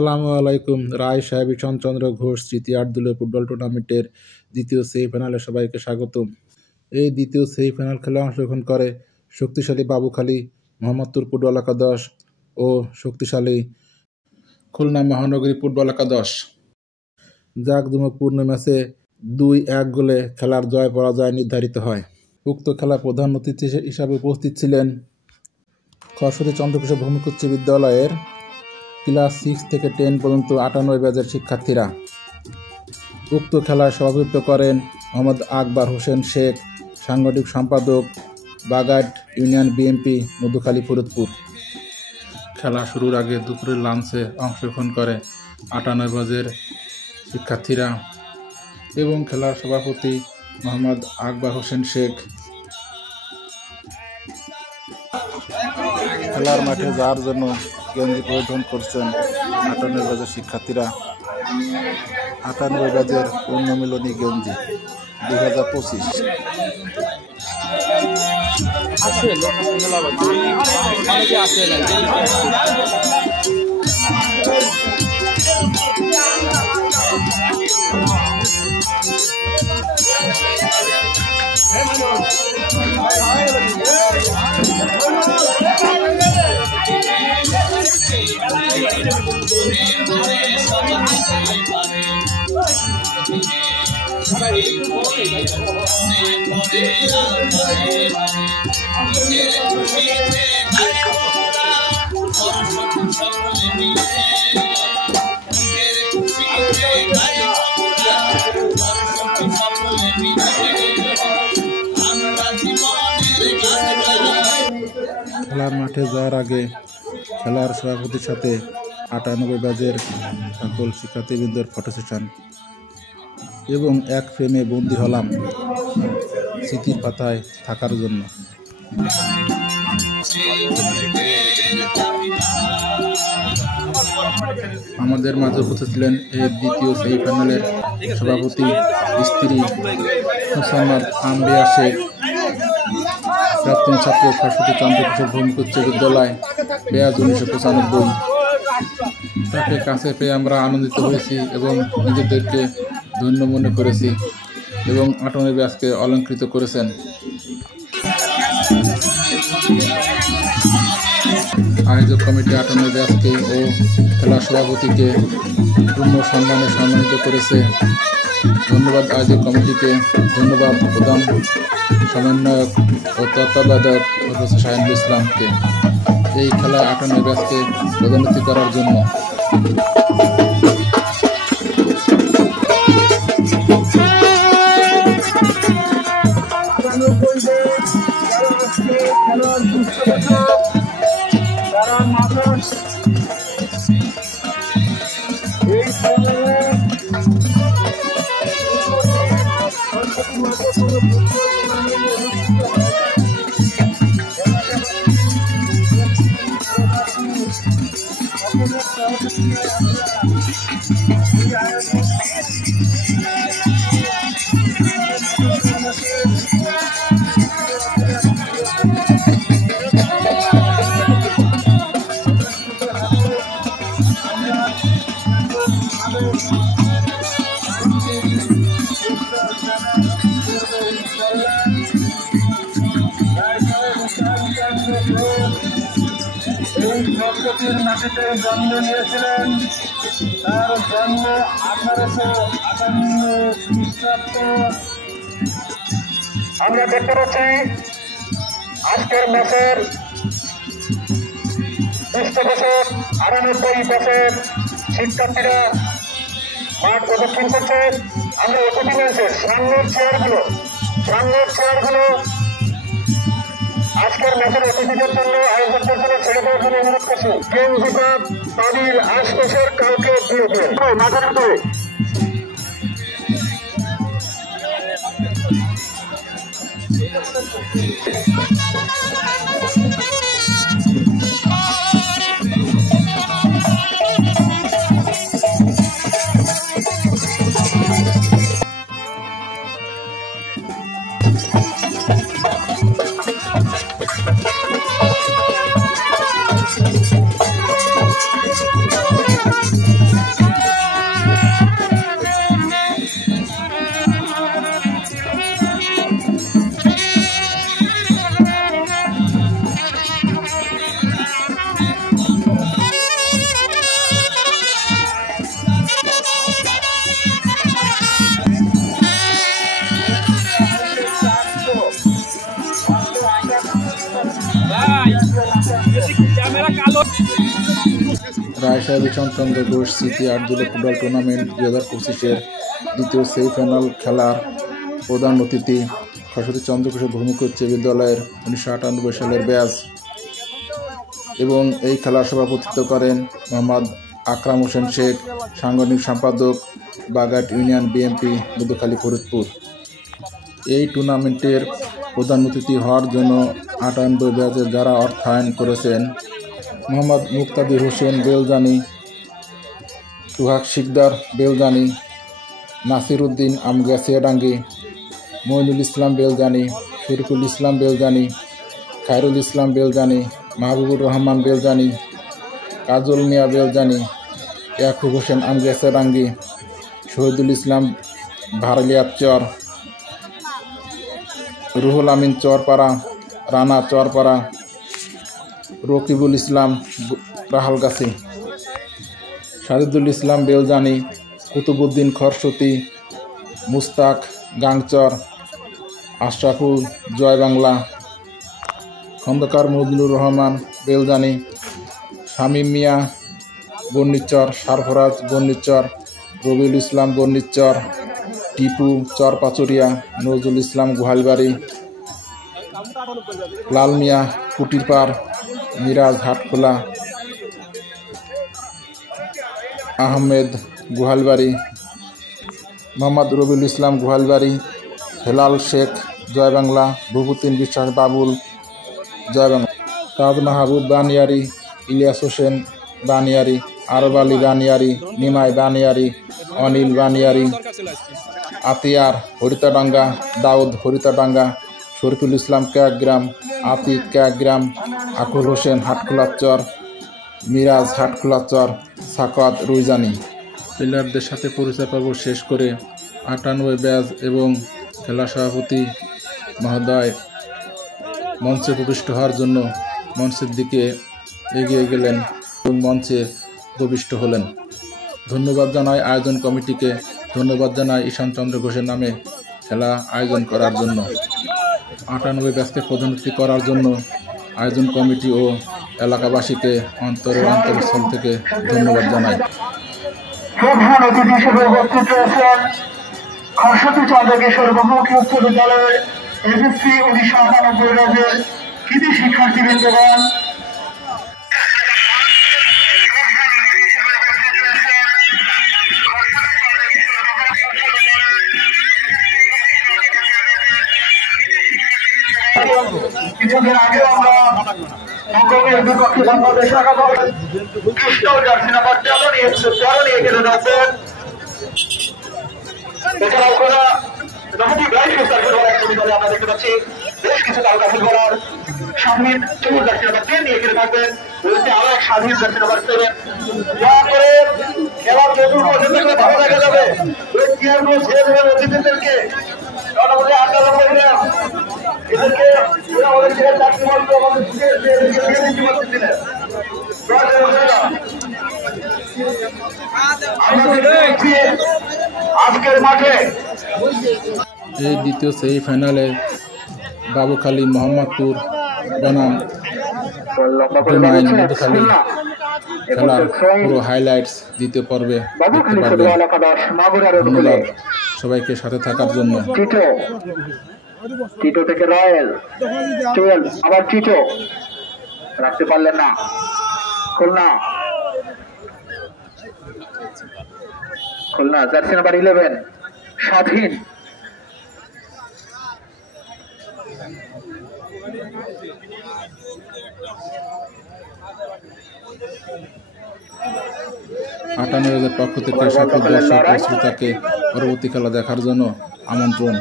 আসসালামু আলাইকুম। রায় সাহেব ঈশানচন্দ্র ঘোষ স্মৃতি আট-দলীয় ফুটবল টুর্নামেন্টের দ্বিতীয় সেমিফাইনালে সবাইকে স্বাগতম। এই দ্বিতীয় সেমিফাইনাল খেলায় অংশগ্রহণ করে শক্তিশালী বাবুখালী মোহাম্মদপুর ফুটবল একাদশ ও শক্তিশালী খুলনা মহানগরী ফুটবল একাদশ। জাঁকজমকপূর্ণ ম্যাচে 2-1 গোলে খেলার জয় পরাজয় নির্ধারিত হয়। উক্ত খেলায় প্রধান অতিথি হিসাবে উপস্থিত ছিলেন খসড়ি চন্দ্রকিশোর ভৌমিক উচ্চ বিদ্যালয়ের ক্লাস 6 থেকে 10 পর্যন্ত 98 ব্যাচের শিক্ষার্থীরা। উক্ত খেলায় সভাপতিত্ব করেন মোহাম্মদ আকবর হোসেন শেখ, সাংগঠনিক সম্পাদক বাগাট ইউনিয়ন বিএনপি মধুখালী ফরিদপুর। খেলা শুরুর আগে দুপুরের লাঞ্চে অংশগ্রহণ করে 98 ব্যাচের শিক্ষার্থীরা এবং খেলার সভাপতি মোহাম্মদ আকবর হোসেন শেখ খেলার মাঠে যাওয়ার জন্য গেঞ্জি পরিধান করছেন 98 ব্যাচের শিক্ষার্থীরা। 98 ব্যাচের উন্নমিলনী গেঞ্জি 2025। খেলার মাঠে যাওয়ার আগে খেলার সভাপতির সাথে 98 ব্যাচের সকল শিক্ষার্থীবৃন্দের ফটো সেশন এবং এক ফ্রেমে বন্দি হলাম স্মৃতির পাতায় থাকার জন্য। আমাদের মাঝে উপস্থিত ছিলেন এর দ্বিতীয় সেমিফাইনালের সভাপতি স্ত্রী মোসাম্মদ আম্বিয়া শেখ, প্রাক্তন ছাত্র খসড়ি চন্দ্রকিশোর ভৌমিক উচ্চ বিদ্যালয়, ব্যাচ 1995। তাকে কাছে পেয়ে আমরা আনন্দিত হয়েছি এবং নিজেদেরকে ধন্য মনে করেছি এবং 98 ব্যাচকে অলঙ্কৃত করেছেন। আয়োজক কমিটি 98 ব্যাচকে ও খেলার সভাপতিকে পূর্ণ সম্মানে সম্মানিত করেছে। ধন্যবাদ আয়োজক কমিটিকে, ধন্যবাদ প্রধান সমন্বয়ক ও তত্ত্বাবধায়ক প্রফেসর শাহিনুল ইসলামকে এই খেলা 98 ব্যাচকে পদোন্নতি করার জন্য। এই প্রকৃতির মাটিতে জন্ম নিয়েছিলেন। তার জন্ম 1858 খ্রিস্টাব্দ। আমরা দেখতে পাচ্ছি আজকের ম্যাচের পৃষ্ঠপোষক 98 ব্যাচের শিক্ষার্থীরা মাঠ প্রদক্ষিণ করছে। আমরা অতিথি রয়েছে সামনের চেয়ারগুলো আজকের ম্যাচের অতিথিদের জন্য আয়োজকদের জন্য ছেড়ে দেওয়ার জন্য অনুরোধ করছি। গেঞ্জি কাপ বাড়ির আশপাশের কাউকে দিয়ে দেন মাঠের ভিতরে। রায়সাহেব ঈশানচন্দ্র ঘোষ স্মৃতি আট-দলীয় ফুটবল টুর্নামেন্ট 2025-এর দ্বিতীয় সেমিফাইনাল খেলার প্রধান অতিথি সরস্বতী চন্দ্রকিশোর ভৌমিক উচ্চ বিদ্যালয়ের 1998 সালের ব্যাচ এবং এই খেলার সভাপতিত্ব করেন মোহাম্মদ আকরাম হোসেন শেখ, সাংগঠনিক সম্পাদক, বাগেরহাট ইউনিয়ন বিএনপি, মধুখালী, ফরিদপুর। এই টুর্নামেন্টের প্রধান অতিথি হওয়ার জন্য 98 ব্যাচের যারা অর্থায়ন করেছেন: মোহাম্মদ মুক্তাদির হোসেন বেলজানি, সুহাগ শিকদার বেলজানি, নাসির উদ্দিন আমগাছিয়াডাঙ্গি, মইনুল ইসলাম বেলজানি, শরীফুল ইসলাম বেলজানি, খায়রুল ইসলাম বেলজানি, মাহবুবুর রহমান বেলজানি, কাজল মিয়া বেলজানি, ইয়াকুব হোসেন আমগাছিয়াডাঙ্গি, শহীদুল ইসলাম ভারলিয়াত চর, রুহুল আমিন চরপাড়া, রানা চরপাড়া, রকিবুল ইসলাম রাহালগাছি, সাজিদুল ইসলাম বেলজানি, কুতুবুদ্দিন খরসতি, মুস্তাক গাংচর, আশরাফুল জয় বাংলা, খন্দকার মজনুর রহমান বেলজানি, শামীম মিয়া বন্নিচর, সারফরাজ বন্নিচর, রবিউল ইসলাম বন্নিচর, টিপু চরপাচুরিয়া, নজরুল ইসলাম গোহালবাড়ি, লাল মিয়া কুটিরপাড়, মিরাজ হাটখোলা, আহমেদ গোহালবাড়ি, মোহাম্মদ রবিউল ইসলাম গোহালবাড়ি, হেলাল শেখ জয় বাংলা, ভূপতিন বিশ্বাস বাবুল জয় বাংলা, তাজ মাহবুব বানিয়ারি, ইলিয়াস হোসেন বানিয়ারি, আরব আলী বানিয়ারি, নিমাই বানিয়ারি, অনিল বানিয়ারি, আতিয়ার হরিতাডাঙ্গা, দাউদ হরিতাডাঙ্গা, শরীফুল ইসলাম ক্যাগ্রাম, আতিক ক্যাগ্রাম, আকুল হোসেন হাটখোলাচর, মিরাজ হাটখোলাচর, সাকাত রুইজানি। প্লেয়ারদের সাথে পরিচয় পর্ব শেষ করে 98 ব্যাচ এবং খেলা সভাপতি মহোদয় মঞ্চে প্রবিষ্ট হওয়ার জন্য মঞ্চের দিকে এগিয়ে গেলেন এবং মঞ্চে প্রবিষ্ট হলেন। ধন্যবাদ জানাই আয়োজন কমিটিকে, ধন্যবাদ জানাই ঈশানচন্দ্র ঘোষের নামে খেলা আয়োজন করার জন্য, 98 ব্যাচকে প্রধান অতিথি করার জন্য আয়োজন কমিটি ও এলাকাবাসীকে অন্তরস্থল থেকে ধন্যবাদ জানাই। প্রধান অতিথি হিসেবে উপস্থিত রয়েছেন সরস্বতী চন্দ্রকিশোর ভৌমিক উচ্চ বিদ্যালয়ের এসএসসি 1998 ব্যাচের কৃতি শিক্ষার্থীবৃন্দগণ। কিছুদিন আগে আমরা হংকংয়ের বিপক্ষে বাংলাদেশ ক্রিস্টাল জার্সি নাম্বার 13 নিয়ে খেলে যাচ্ছেন। এছাড়াও আমরা দেখতে পাচ্ছি বেশ কিছু তারকা ফুটবলার স্বাধীন চতুর জার্সি নাম্বার 10 নিয়ে খেলে থাকবেন। রয়েছে আরো এক স্বাধীন জার্সি নাম্বার 7। দয়া করে খেলার চতুর্থ অতিথিগুলো ভালো দেখা যাবে, ওই চেয়ারগুলো ছেড়ে দেবেন অতিথিদেরকে। এদেরকে আমাদের ছেলে চাকরি মাত্র আমাদের আজকের মাঠে এই দ্বিতীয় সেমিফাইনালে বাবুখালী, মোহাম্মদপুর বনাম মধুখালী খেলার পুরো হাইলাইটস দ্বিতীয় পর্বে দেখতে পারবেন। ধন্যবাদ সবাইকে সাথে থাকার জন্য। টিটো থেকে রয়্যাল 12 আবার টিটো রাখতে পারলেন না। খুলনা জার্সি নাম্বার 11 স্বাধীন। আটানব্বইয়ের পক্ষ থেকে সকল দর্শক ও শ্রোতাকে পরবর্তী খেলা দেখার জন্য আমন্ত্রণ।